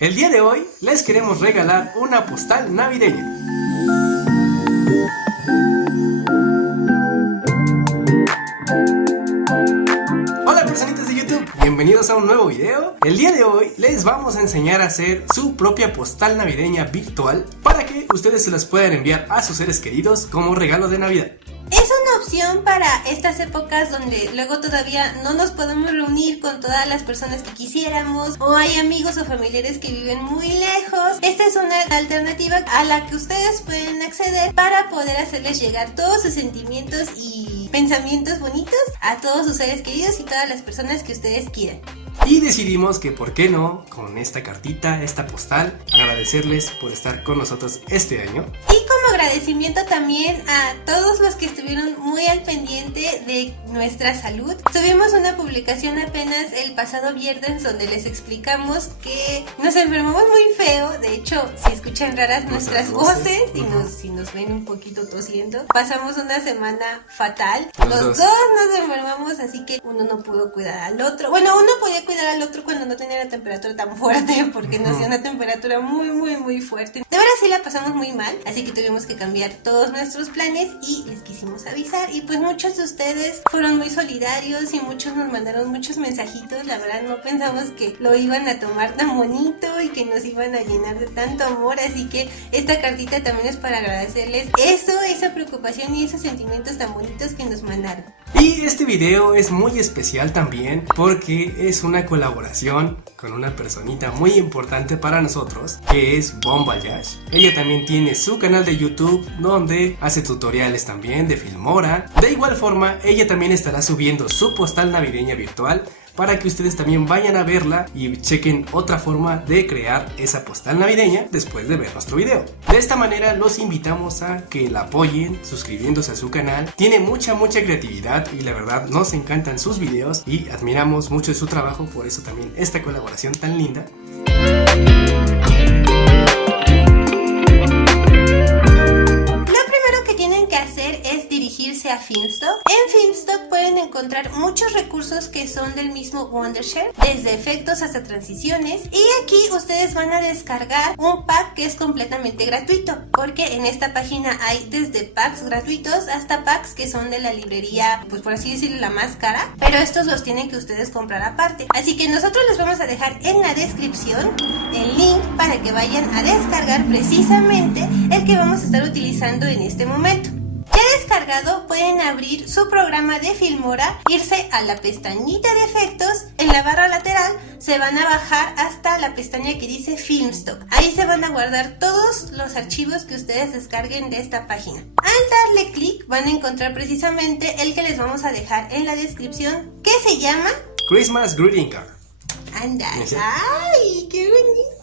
El día de hoy les queremos regalar una postal navideña. Hola personitas de YouTube, bienvenidos a un nuevo video. El día de hoy les vamos a enseñar a hacer su propia postal navideña virtual para que ustedes se las puedan enviar a sus seres queridos como regalo de Navidad. Es una opción para estas épocas donde luego todavía no nos podemos reunir con todas las personas que quisiéramos, o hay amigos o familiares que viven muy lejos. Esta es una alternativa a la que ustedes pueden acceder para poder hacerles llegar todos sus sentimientos y pensamientos bonitos a todos sus seres queridos y todas las personas que ustedes quieran. Y decidimos que por qué no, con esta cartita, esta postal, agradecerles por estar con nosotros este año. Y como agradecimiento también a todos los que estuvieron muy al pendiente de nuestra salud. Subimos una publicación apenas el pasado viernes donde les explicamos que nos enfermamos muy feo. De hecho, si escuchan raras nuestras voces y si nos ven un poquito tosiendo, pasamos una semana fatal. Los dos nos enfermamos, así que uno no pudo cuidar al otro. Bueno, uno podía cuidar al otro cuando no tenía la temperatura tan fuerte, porque nos dio una temperatura muy fuerte. De verdad sí la pasamos muy mal, así que tuvimos que cambiar todos nuestros planes y les quisimos avisar. Y pues muchos de ustedes fueron muy solidarios y muchos nos mandaron muchos mensajitos. La verdad no pensamos que lo iban a tomar tan bonito y que nos iban a llenar de tanto amor, así que esta cartita también es para agradecerles esa preocupación y esos sentimientos tan bonitos que nos mandaron. Y este video es muy especial también porque es una colaboración con una personita muy importante para nosotros, que es Bon Voyage. Ella también tiene su canal de YouTube donde hace tutoriales también de Filmora. De igual forma, ella también estará subiendo su postal navideña virtual para que ustedes también vayan a verla y chequen otra forma de crear esa postal navideña después de ver nuestro video. De esta manera los invitamos a que la apoyen suscribiéndose a su canal. Tiene mucha creatividad y la verdad nos encantan sus videos y admiramos mucho de su trabajo, por eso también esta colaboración tan linda. A Filmstock. En Filmstock pueden encontrar muchos recursos que son del mismo Wondershare, desde efectos hasta transiciones, y aquí ustedes van a descargar un pack que es completamente gratuito, porque en esta página hay desde packs gratuitos hasta packs que son de la librería, pues por así decirlo, la más cara, pero estos los tienen que ustedes comprar aparte. Así que nosotros les vamos a dejar en la descripción el link para que vayan a descargar precisamente el que vamos a estar utilizando en este momento. Ya descargado, pueden abrir su programa de Filmora, irse a la pestañita de efectos, en la barra lateral se van a bajar hasta la pestaña que dice Filmstock. Ahí se van a guardar todos los archivos que ustedes descarguen de esta página. Al darle clic van a encontrar precisamente el que les vamos a dejar en la descripción, que se llama Christmas Greeting Card. Anda, ¡ay, qué bonito!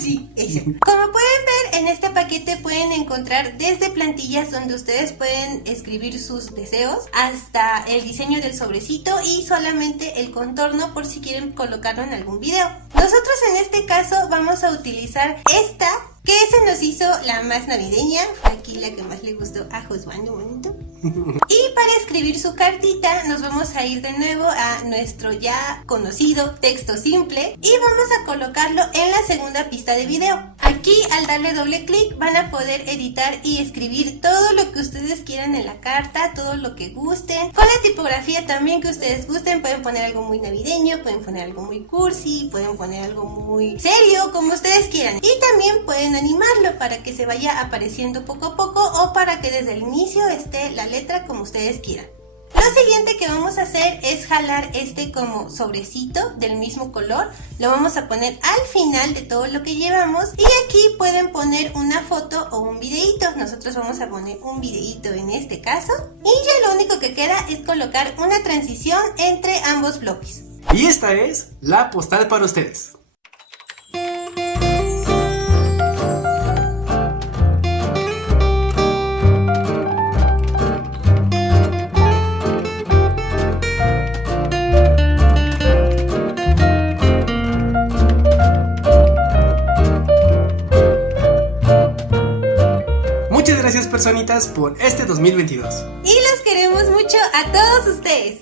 Sí, eso. Como pueden ver, en este paquete pueden encontrar desde plantillas donde ustedes pueden escribir sus deseos hasta el diseño del sobrecito y solamente el contorno por si quieren colocarlo en algún video. Nosotros en este caso vamos a utilizar esta, que se nos hizo la más navideña, fue aquí la que más le gustó a Josué, bonito. Y para escribir su cartita nos vamos a ir de nuevo a nuestro ya conocido texto simple y vamos a colocarlo en la segunda pista de video. Aquí al darle doble clic van a poder editar y escribir todo lo que ustedes quieran en la carta, todo lo que gusten, con la tipografía también que ustedes gusten. Pueden poner algo muy navideño, pueden poner algo muy cursi, pueden poner algo muy serio, como ustedes quieran. Y también pueden animarlo para que se vaya apareciendo poco a poco o para que desde el inicio esté la letra como ustedes quieran. Lo siguiente que vamos a hacer es jalar este como sobrecito del mismo color, lo vamos a poner al final de todo lo que llevamos y aquí pueden poner una foto o un videíto. Nosotros vamos a poner un videíto en este caso y ya lo único que queda es colocar una transición entre ambos bloques. Y esta es la postal para ustedes. Muchas gracias personitas por este 2022. Y los queremos mucho a todos ustedes.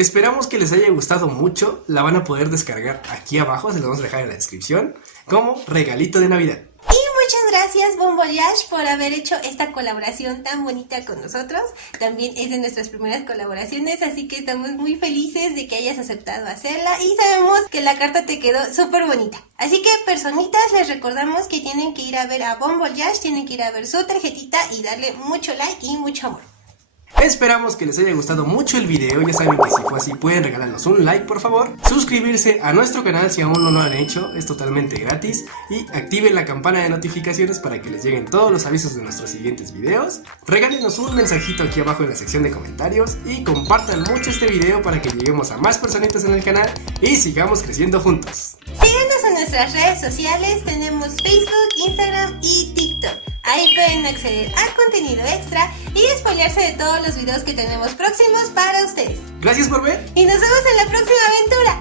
Esperamos que les haya gustado mucho. La van a poder descargar aquí abajo, se lo vamos a dejar en la descripción, como regalito de Navidad. Y muchas gracias Bon Voyage por haber hecho esta colaboración tan bonita con nosotros. También es de nuestras primeras colaboraciones, así que estamos muy felices de que hayas aceptado hacerla y sabemos que la carta te quedó súper bonita. Así que personitas, les recordamos que tienen que ir a ver a Bon Voyage, tienen que ir a ver su tarjetita y darle mucho like y mucho amor. Esperamos que les haya gustado mucho el video. Ya saben que si fue así pueden regalarnos un like por favor, suscribirse a nuestro canal si aún no lo han hecho, es totalmente gratis, y activen la campana de notificaciones para que les lleguen todos los avisos de nuestros siguientes videos. Regálenos un mensajito aquí abajo en la sección de comentarios y compartan mucho este video para que lleguemos a más personitas en el canal y sigamos creciendo juntos. Síganos en nuestras redes sociales, tenemos Facebook, Instagram y TikTok. Ahí pueden acceder al contenido extra y spoilearse de todos los videos que tenemos próximos para ustedes. Gracias por ver y nos vemos en la próxima aventura.